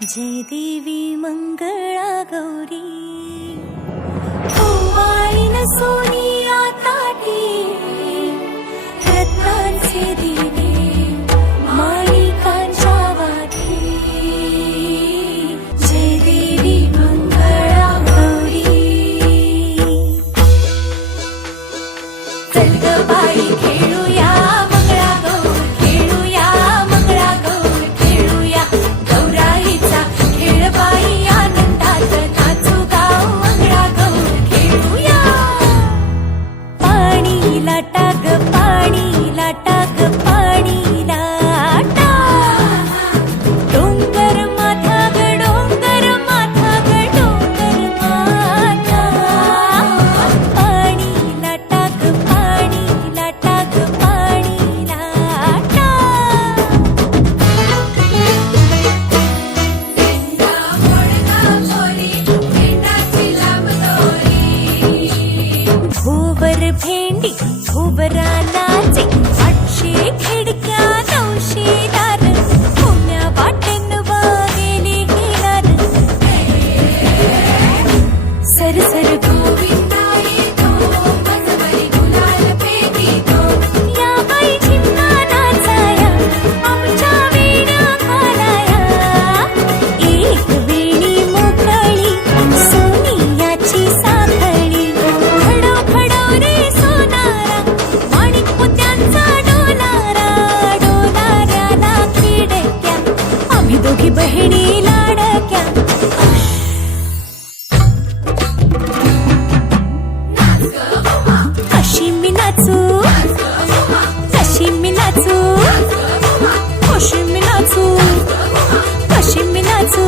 जय देवी मंगळा गौरी ओवाळीन सोनिया ताटी रत्नांचे दिवे माणिकांच्या वाटी जय देवी मंगळा गौरी चल ग बाई खेळूया मंगळागौर खेळूया मंगळागौर खेळूया गौराईचा खेळ बाई आनंदात नाचू गाव मंगळागौर खेळूया पाणी लाटा ग पाणी लाटा ग पाणी लाटा डोंगर माथा ग डोंगर माथा ग डोंगर माथा पाणी लाटा ग पाणी लाटा ग पाणी लाटा भोवर भेंडी भोवरा नाचे 800 खिडक्या 900 दार पुण्या वाटेन वागेली हिलार सरसर गोविंदाई तो मजबरी गुलाल पेटी तो या बाई झिम्मा नाचाया आमच्या वेण्या घालाया एक वेणी मोकळी सोनियाची साखळी खडो खडो रे सोनारा माणिक मोत्यांचा डोलारा डोलाऱ्याला खिडक्या आम्ही दोघी बहिणी लाडक्या कशी मी नाचू कशी मी नाचू कशी मी नाचू कशी मी नाचू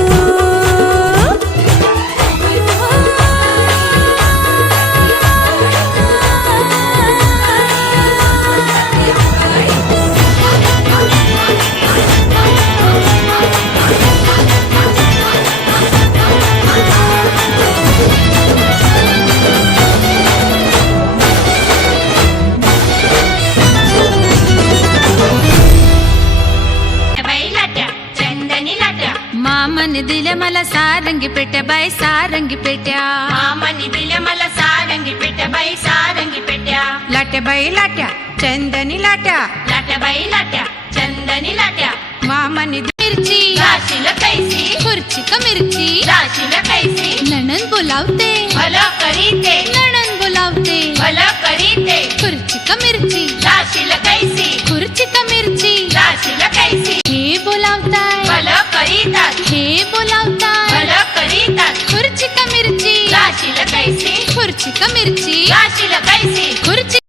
मामाने दिल्या मला सारंगी पेट्या बाई सारंगी पेट्या मामाने दिल्या मला सारंगी पेट्या बाई सारंगी पेट्या लाट्या बाई लाट्या चंदनी लाट्या लाट्या बाई लाट्या चंदनी लाट्या मामाने मिरची राशील कैसी खुर्ची का मिरची राशील कैसी नणन बोलावते भलं करीते नणन बोलावते भलं करीते खुर्ची का मिरची राशील कैसी खुर्ची का मिरची राशील कैसी हे बोलावताय भलं करीतात हे बोलावताय भलं करीतात खुर्ची का मिरची राशील कैसी खुर्ची का मिरची राशील कैसी खुर्ची